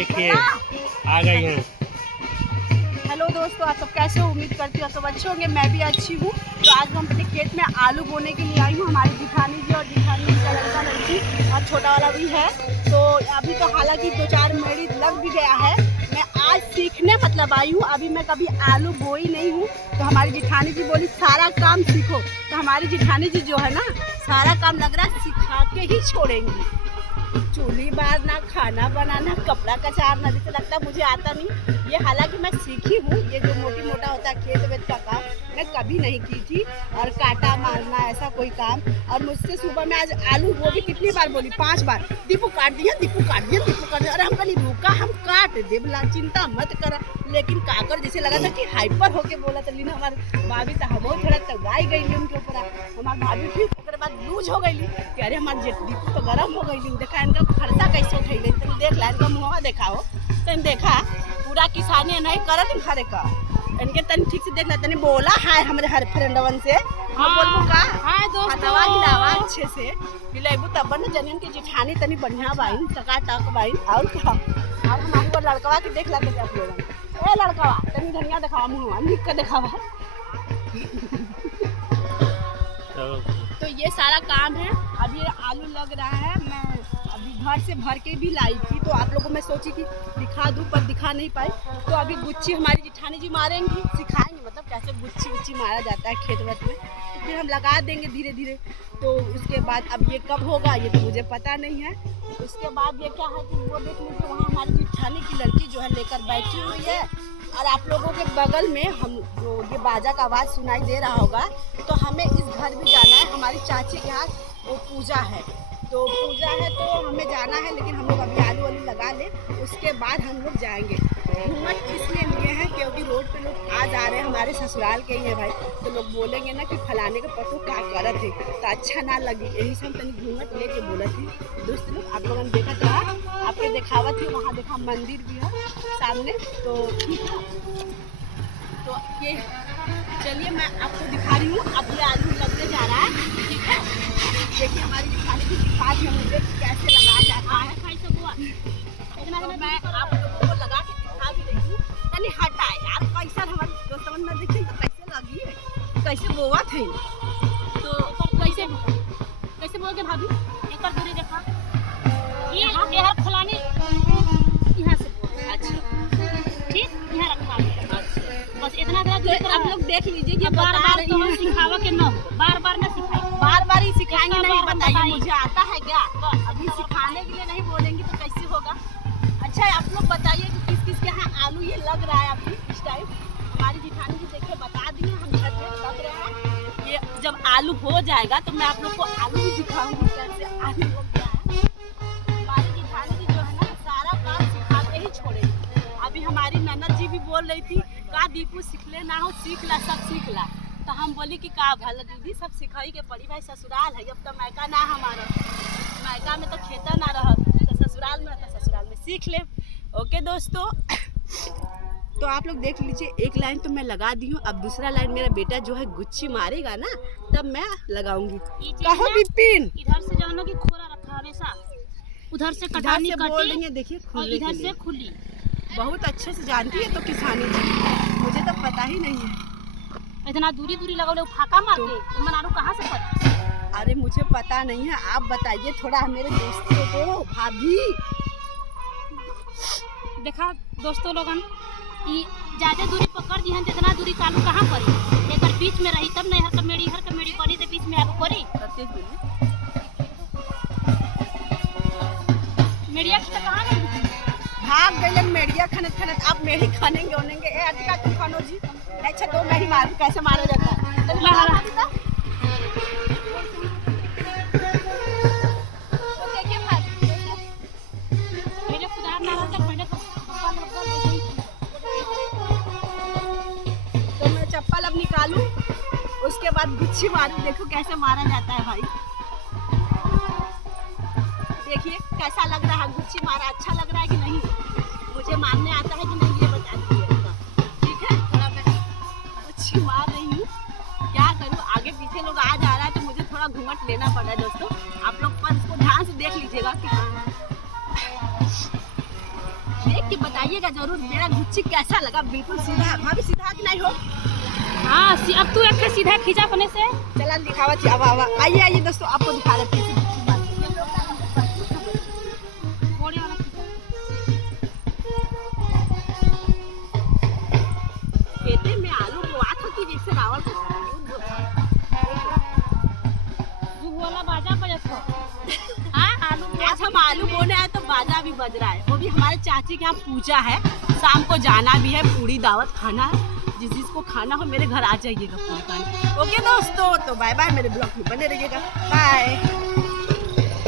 देखिए आ गई हैं। हेलो दोस्तों, आप सब कैसे हो? उम्मीद करती हूँ आप सब अच्छे होंगे। मैं भी अच्छी हूँ। तो आज हम अपने खेत में आलू बोने के लिए आई हूँ। हमारी जिठानी जी और जिठानी जी का लड़का लड़की और छोटा वाला भी है। तो अभी तो हालांकि 2-4 मेड़ी लग भी गया है। मैं आज सीखने मतलब आई हूँ। अभी मैं कभी आलू बोई नहीं हूँ। तो हमारी जिठानी जी बोली सारा काम सीखो। तो हमारी जिठानी जी जो है ना, सारा काम लग रहा है सिखा के ही छोड़ेंगी। चूल्ही बारना, खाना बनाना, कपड़ा कचारना, जैसे लगता है मुझे आता नहीं। ये हालांकि मैं सीखी हूँ। ये जो मोटी मोटा होता है खेत वेत का काम मैं कभी नहीं की थी। और काटा मारना ऐसा कोई काम। और मुझसे सुबह में आज आलू वो भी कितनी बार बोली, 5 बार, दीपू काट दिया, दीपू काट दिया, दीपू काट दिया। अरे हम कहीं रुका, हम काट दे बोला, चिंता मत कर। लेकिन काकर जैसे लगा था कि हाइपर होके बोला था। लेकिन हमारे भाभी तो हम थोड़ा तगाई गई उनके ऊपर। हमारे भाभी ठीक उसके बाद लूज हो गई कि अरे हमारे दीपू तो गर्म हो गई। देखा इनका खर्चा कैसे उठे गई, तुम देख ला इनका मुँह देखा हो तो देखा पूरा किसानी नहीं करत घरे का। इनके तनी ठीक से देख ला, तनी बोला हाय हमारे हर फ्रेंडवन से। हम बोलबो का हाय दोस्तों अच्छे से हिलाइबू तब न जनियन के जिठानी तनी बढ़िया बाइन टकाटक बाइन। और का और हम हमको लड़कवा के देख लाते आप लोगन। ए लड़कवा तनी धनिया दिखावा, मुंह निक के दिखावा। तो ये सारा काम है। अब ये आलू लग रहा है। मैं अभी घर से भर के भी लाई थी। तो आप लोगों को मैं सोची कि दिखा दूं पर दिखा नहीं पाई। तो अभी गुच्छी हमारी जिठानी जी मारेंगी, सिखाएंगे मतलब कैसे गुच्छी उच्छी मारा जाता है खेत वत में। तो फिर हम लगा देंगे धीरे धीरे। तो उसके बाद अब ये कब होगा ये तो मुझे पता नहीं है। उसके बाद ये क्या है कि वो देख लीजिए वहाँ हमारी जिठानी की लड़की जो है लेकर बैठी हुई है। और आप लोगों के बगल में हम जो ये बाजा का आवाज़ सुनाई दे रहा होगा। तो हमें इस घर भी जाना है। हमारी चाची के यहाँ वो पूजा है। तो पूजा है तो हमें जाना है। लेकिन हम लोग अभी आलू वालू लगा ले, उसके बाद हम लोग जाएंगे। घूमट इसलिए लिए हैं क्योंकि रोड पे लोग आ जा रहे हैं, हमारे ससुराल के ही है भाई। तो लोग बोलेंगे ना कि फलाने के पटो क्या करत है, तो अच्छा ना लगी। यही से हम तनी घूमट लेके बोला थी। दोस्त लोग आप लोगों ने देखा था, आपके दिखावत थी वहाँ देखा मंदिर भी है सामने। तो ये चलिए मैं आपको दिखा रही हूँ। अब ये आलू लगने जा रहा है, ठीक है। देखिए हमारी दिखाने की दिखा दी मुझे कैसे लगाया जाता है। तो मैं आप लोगों को लगा के दिखा भी रही हूँ। तनी हटा यार कैसा हमारे दोस्तों में देखिए तो कैसे लगी है, कैसे बोआ थे। तो कैसे कैसे बोलोगे भाभी? एक बार दूरी देखा ये हर फलाने यहाँ से। अच्छा ठीक, यहाँ रखा बस इतना तो आप लोग देख लीजिए। ये बता रही है सिखावा के न बार बार न सिखाए, बार बार ही सिखाएंगे। नहीं बताइए मुझे आता है क्या? अभी सिखाने के लिए नहीं बोलेंगे तो कैसे होगा। अच्छा आप लोग बताइए कि किस किस के यहाँ आलू ये लग रहा है अभी इस टाइम। हमारी जिठानी जी देखिए बता दिए हम छत पे लग रहा है। ये जब आलू हो जाएगा तो मैं आप लोग को आलू भी दिखाऊंगी कैसे आलू लग गया है। हमारी जिठानी जी जो है ना सारा काम सिखा के ही छोड़ेगी। अभी हमारी ननद जी भी बोल रही थी का दीपू सीख ले ना हो, सीख ला सब सीख ला। तो हम बोली कि का भला दीदी सब सिखाई के पड़ी भाई, ससुराल है। अब तो मैका ना हमारा, मैका में तो खेता ना रह, तो ससुराल में तो ससुराल में सीख ले। ओके दोस्तों, तो आप लोग देख लीजिए एक लाइन तो मैं लगा दी हूँ। अब दूसरा लाइन मेरा बेटा जो है गुच्छी मारेगा ना तब मैं लगाऊंगी। कहो बिपिन इधर से जानो की खोरा रखा हमेशा, उधर से कटानी बोल रही है। देखिए इधर से खुली। बहुत अच्छे से जानती है तो किसानी जी, मुझे तो पता ही नहीं है। इतना दूरी दूरी लगा फाका मार के तो मनारू कहाँ से पता? अरे मुझे पता नहीं है, आप बताइए थोड़ा मेरे दोस्तों को। भाभी देखा दोस्तों लोगन ज्यादा दूरी पकड़ दी जितना दूरी कालू कहाँ पड़ी। एक बीच में रही तब नहीं हर कमेड़ी पड़ी तो बीच में आलू पड़ी। मेरिया की तो कहाँ गई? भाग गई मेढ़िया खनत खनत। आप मेढ़ी खानेंगे ओनेंगे। ए अधिका तुम खानो जी। अच्छा तो मैं ही मारूं, कैसे मारा जाता है? तो देखिए भाभी मेरे खुदा ना रहता पहले तो मैं चप्पल अब निकालूं, उसके बाद गुच्छी मारूं। देखो कैसे मारा जाता है भाई। देखिए कैसा लग रहा है गुच्छी मारा, अच्छा लग रहा है कि नहीं? मुझे मारने आता है कि नहीं ये बता दीजिएगा, ठीक है। थोड़ा मैं गुच्छी मार रही हूँ, क्या करूँ आगे पीछे लोग आ जा रहा है तो मुझे थोड़ा घूंघट लेना पड़ रहा है। दोस्तों आप लोग पर इसको ध्यान से देख लीजिएगा कि के बताइएगा जरूर मेरा गुच्ची कैसा लगा। बिल्कुल सीधा भाभी, सीधा कि नहीं हो? हाँ अब तू एक सीधा खींचा अपने से। चला दिखावा चाहिए। अब आइए आइए दोस्तों, आपको दिखा रहे हैं। घोड़े वाला खींचा। खेते में आलू बोआ था कि जैसे रावण को वाला बाजा बजत हो। हाँ आलू आज हम आलू बोने आए तो बाजा भी बज रहा है। वो भी हमारे चाची के यहाँ पूजा है, शाम को जाना भी है, पूरी दावत खाना है। जिस जिसको खाना हो मेरे घर आ जाइएगा पूरी खाने। ओके दोस्तों, तो बाय बाय, मेरे ब्लॉग में बने रहिएगा। बाय।